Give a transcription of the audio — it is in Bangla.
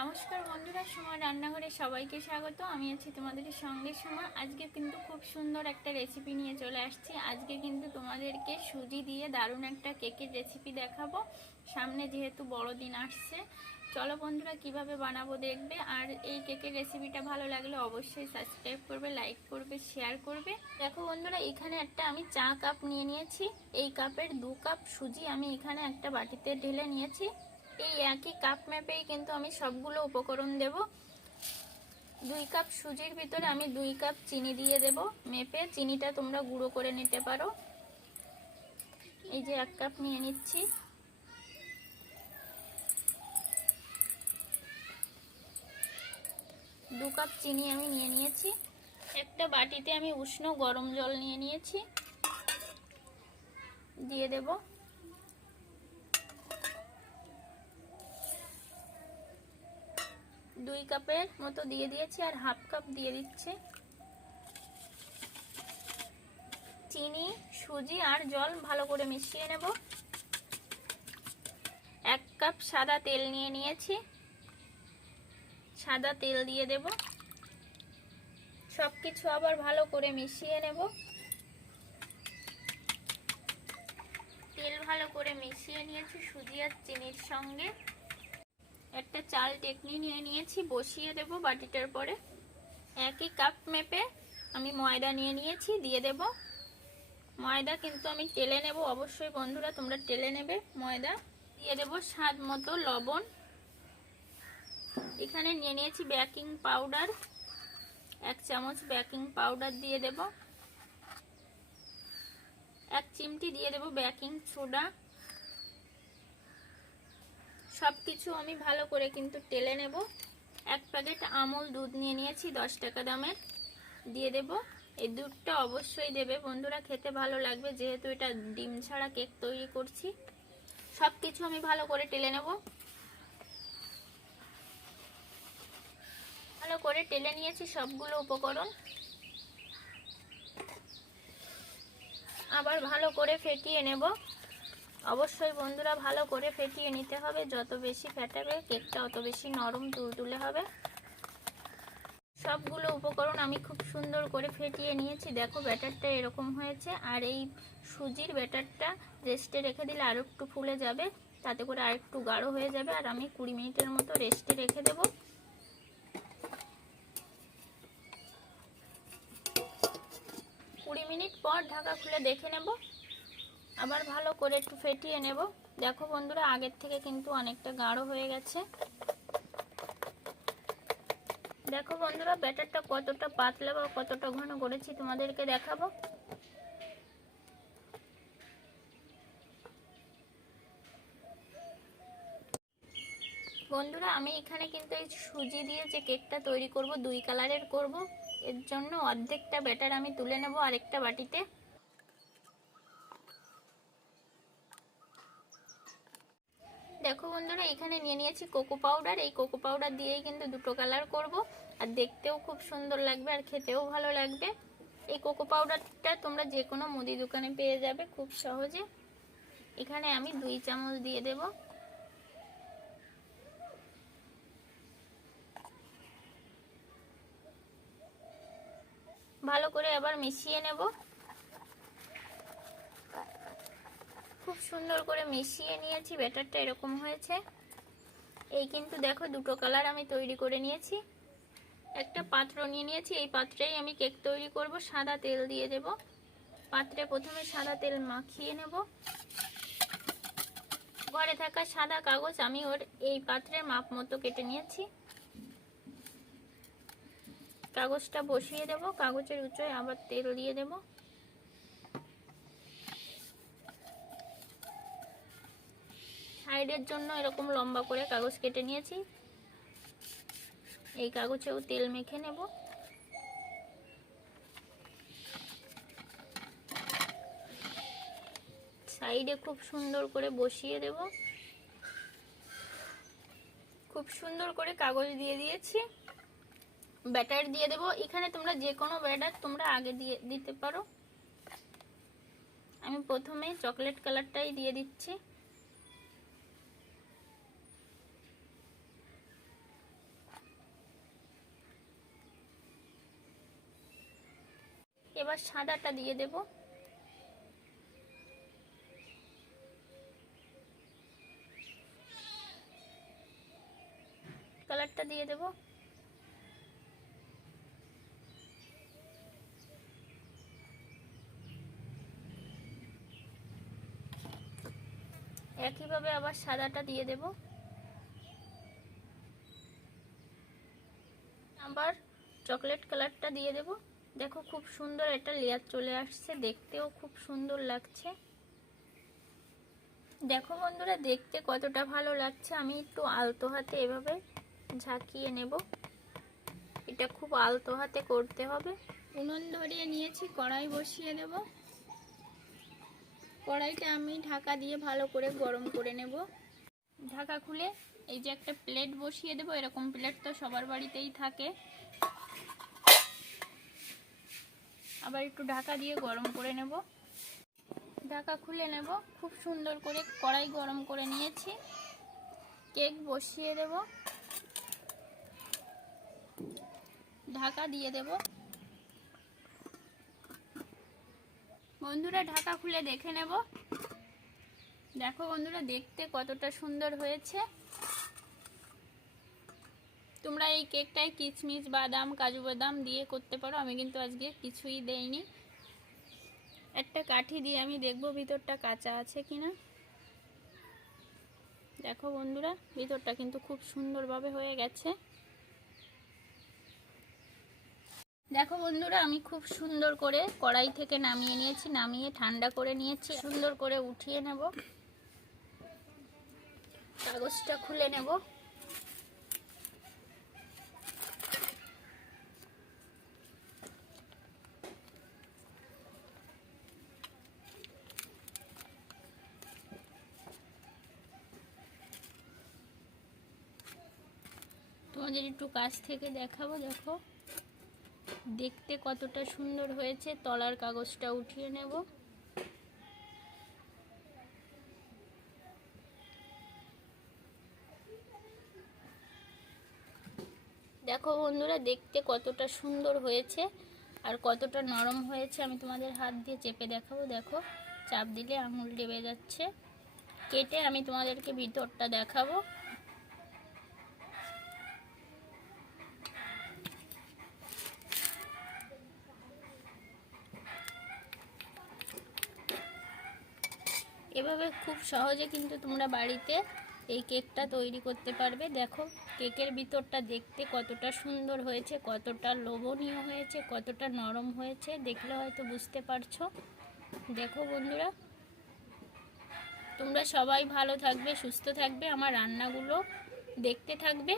নমস্কার বন্ধুরা, সোমা রান্নাঘরে সবাইকে স্বাগত। আমি আছি তোমাদের সঙ্গে সোমা। আজকে কিন্তু খুব সুন্দর একটা রেসিপি নিয়ে চলে আসছি। আজকে কিন্তু তোমাদেরকে সুজি দিয়ে দারুণ একটা কেকের রেসিপি দেখাবো। সামনে যেহেতু বড়দিন আসছে, চলো বন্ধুরা কিভাবে বানাবো দেখবে। আর এই কেকের রেসিপিটা ভালো লাগলে অবশ্যই সাবস্ক্রাইব করবে, লাইক করবে, শেয়ার করবে। দেখো বন্ধুরা, এখানে একটা আমি চা কাপ নিয়ে নিয়েছি। এই কাপের 2 কাপ সুজি আমি এখানে একটা বাটিতে ঢেলে নিয়েছি। এই একই কাপ মেপেই কিন্তু আমি সবগুলো উপকরণ দেব। 2 কাপ সুজির ভিতরে আমি 2 কাপ চিনি দিয়ে দেব মেপে। চিনিটা তোমরা গুঁড়ো করে নিতে পারো। এই যে 1 কাপ নিয়ে নিচ্ছি। দু কাপ চিনি আমি নিয়ে নিয়েছি। একটা বাটিতে আমি উষ্ণ গরম জল নিয়ে নিয়েছি, দিয়ে দেব। দুই কাপের মতো দিয়ে দিয়েছি, আর হাফ কাপ দিয়ে দিচ্ছি। চিনি, সুজি আর জল ভালো করে মিশিয়ে নেব। 1 কাপ সাদা তেল নিয়ে নিয়েছি, সাদা তেল দিয়ে দেব। সবকিছু আবার ভালো করে মিশিয়ে নেব। তেল ভালো করে মিশিয়ে নিয়েছি সুজি আর চিনির সঙ্গে। একটা চাল টেকনি নিয়ে নিয়েছি, বসিয়ে দেব বাটিটার পরে। একই কাপ মেপে আমি ময়দা নিয়ে নিয়েছি, দিয়ে দেব। ময়দা কিন্তু আমি টেলে নেব, অবশ্যই বন্ধুরা তোমরা টেলে নেবে ময়দা। দিয়ে দেব স্বাদ মতো লবণ। এখানে নিয়ে নিয়েছি বেকিং পাউডার, 1 চামচ বেকিং পাউডার দিয়ে দেব। 1 চিমটি দিয়ে দেব বেকিং সোডা। সবকিছু আমি ভালো করে কিন্তু টেলে নেব। 1 প্যাকেট আমুল দুধ নিয়ে নিয়েছি, 10 টাকা দামের, দিয়ে দেব। এই দুধটা অবশ্যই দেবে বন্ধুরা, খেতে ভালো লাগবে, যেহেতু এটা ডিম ছাড়া কেক তৈরি করছি। সবকিছু আমি ভালো করে টেলে নেব। ভালো করে টেলে নিয়েছি সবগুলো উপকরণ। আবার ভালো করে ফেটিয়ে নেব। অবশ্যই বন্ধুরা ভালো করে ফেটিয়ে নিতে হবে, যত বেশি ফেটাবে কেকটা অত বেশি নরম তুলতুলে হবে। সবগুলো উপকরণ আমি খুব সুন্দর করে ফেটিয়ে নিয়েছি। দেখো ব্যাটারটা এরকম হয়েছে। আর এই সুজির ব্যাটারটা রেস্টে রেখে দিলে আর একটু ফুলে যাবে, তাতে করে আর একটু গাঢ় হয়ে যাবে। আর আমি 20 মিনিটের মতো রেস্টে রেখে দেব। 20 মিনিট পর ঢাকা খুলে দেখে নেব। আবার ভালো করে একটু ফেটিয়ে নেব। দেখো বন্ধুরা, আগের থেকে কিন্তু অনেকটা গাঢ় হয়ে গেছে। দেখো বন্ধুরা, ব্যাটারটা কতটা পাতলা বা কতটা ঘন করেছি তোমাদেরকে দেখাবো। বন্ধুরা, আমি এখানে কিন্তু এই সুজি দিয়ে যে কেকটা তৈরি করব 2 কালারের করব। এর জন্য অর্ধেকটা ব্যাটার আমি তুলে নেব আরেকটা বাটিতে। দেখো বন্ধুরা, এখানে নিয়ে নিয়েছি কোকো পাউডার। এই কোকো পাউডার দিয়েই কিন্তু 2টো কালার করব, আর দেখতেও খুব সুন্দর লাগবে আর খেতেও ভালো লাগবে। এই কোকো পাউডারটা তোমরা যে কোনো মুদি দোকানে পেয়ে যাবে খুব সহজে। এখানে আমি 2 চামচ দিয়ে দেব। ভালো করে আবার মিশিয়ে নেব। খুব সুন্দর করে মিশিয়ে নিয়েছি, ব্যাটারটা এরকম হয়েছে। এই কিন্তু দেখো 2টো কালার আমি তৈরি করে নিয়েছি। একটা পাত্র নিয়ে নিয়েছি, এই পাত্রেই আমি কেক তৈরি করব। সাদা তেল দিয়ে দেব পাত্রে। প্রথমে সাদা তেল মাখিয়ে নেব। ঘরে থাকা সাদা কাগজ আমি ওর এই পাত্রের মাপ মতো কেটে নিয়েছি। কাগজটা বসিয়ে দেব। কাগজের উঁচুয় আবার তেল দিয়ে দেব। সাইডের জন্য এরকম লম্বা করে কাগজ কেটে নিয়েছি। এই কাগজেও তেল মেখে নেব। সাইডে খুব সুন্দর করে বসিয়ে দেব। খুব সুন্দর করে কাগজ দিয়ে দিয়েছি। ব্যাটার দিয়ে দেব। এখানে তোমরা যে কোনো ব্যাটার তোমরা আগে দিয়ে দিতে পারো। আমি প্রথমে চকলেট কালারটাই দিয়ে দিচ্ছি। এবার সাদাটা দিয়ে দেব। কালারটা দিয়ে দেব। একইভাবে আবার সাদাটা দিয়ে দেব। আবার চকলেট কালারটা দিয়ে দেব। দেখো খুব সুন্দর একটা লেয়ার চলে আসছে, দেখতেও খুব সুন্দর লাগছে। দেখো বন্ধুরা, দেখতে কতটা ভালো লাগছে। আমি একটু আলতো হাতে এভাবে ঝাঁকিয়ে নেব। এটা খুব আলতো হাতে করতে হবে। উনুন ধরিয়ে নিয়েছি, কড়াই বসিয়ে দেব। কড়াইটা আমি ঢাকা দিয়ে ভালো করে গরম করে নেব। ঢাকা খুলে এই যে একটা প্লেট বসিয়ে দেব। এরকম প্লেট তো সবার বাড়িতেই থাকে। আবার একটু ঢাকা দিয়ে গরম করে নেব। ঢাকা খুলে নেব। খুব সুন্দর করে কড়াই গরম করে নিয়েছি। কেক বসিয়ে দেব, ঢাকা দিয়ে দেব। বন্ধুরা ঢাকা খুলে দেখে নেব। দেখো বন্ধুরা, দেখতে কতটা সুন্দর হয়েছে। তোমরা এই কেকটায় কিশমিশ, বাদাম, কাজু বাদাম দিয়ে করতে পারো। আমি কিন্তু আজকে কিছুই দেইনি। একটা কাঠি দিয়ে আমি দেখব ভিতরটা কাঁচা আছে কিনা। দেখো বন্ধুরা, ভিতরটা কিন্তু খুব সুন্দরভাবে হয়ে গেছে। দেখো বন্ধুরা, আমি খুব সুন্দর করে কড়াই থেকে নামিয়ে নিয়েছি। নামিয়ে ঠান্ডা করে নিয়েছি। সুন্দর করে উঠিয়ে নেব। কাগজটা খুলে নেব। তোমাদের একটু কাছ থেকে দেখাবো। দেখো দেখতে কতটা সুন্দর হয়েছে। তলার কাগজটা উঠিয়ে নেব। দেখো বন্ধুরা, দেখতে কতটা সুন্দর হয়েছে আর কতটা নরম হয়েছে। আমি তোমাদের হাত দিয়ে চেপে দেখাবো। দেখো চাপ দিলে আঙুল ডেবে যাচ্ছে। কেটে আমি তোমাদেরকে ভিতরটা দেখাবো। এভাবে খুব সহজে কিন্তু তোমরা বাড়িতে এই কেকটা তৈরি করতে পারবে। দেখো কেকের ভিতরটা দেখতে কতটা সুন্দর হয়েছে, কতটা লোভনীয় হয়েছে, কতটা নরম হয়েছে, দেখলে হয়তো বুঝতে পারছো। দেখো বন্ধুরা, তোমরা সবাই ভালো থাকবে, সুস্থ থাকবে, আমার রান্নাগুলো দেখতে থাকবে।